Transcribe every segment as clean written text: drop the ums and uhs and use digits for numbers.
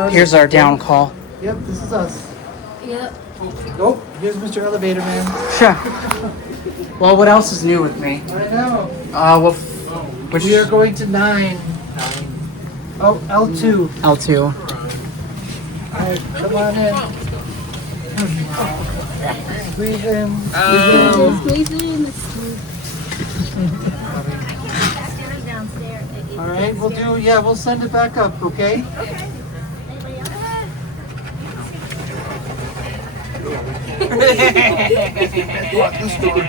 card. Here's our down call. Yep, this is us. Yep. Oh, here's Mr. Elevator Man. Well, what else is new with me? I know. Which We are going to 9. Oh, L2. L2. Alright, come on in. Squeeze in. Squeeze in. Alright, we'll send it back up, okay?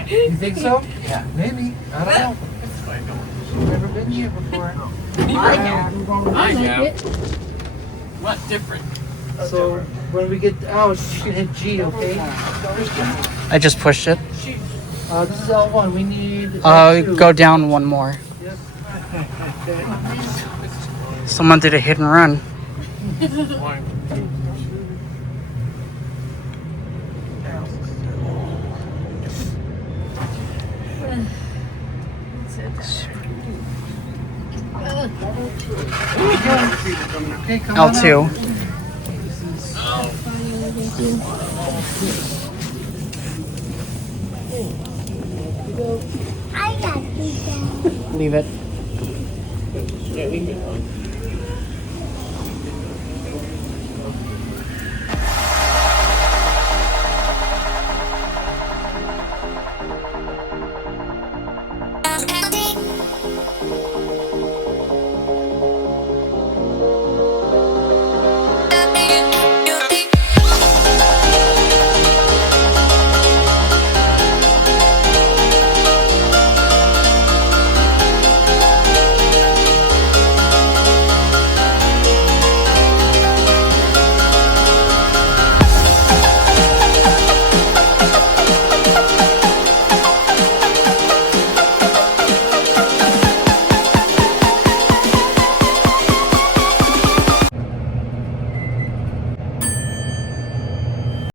You think so? Yeah. Maybe. I don't know. I've never been here before. I have. What different? So when we get out, you can hit G, okay? I just pushed it. This is L1. We need L2. Go down one more. Yep. Someone did a hit and run. Okay, come on L2. out. I got this. Leave it. Yeah, leave it on.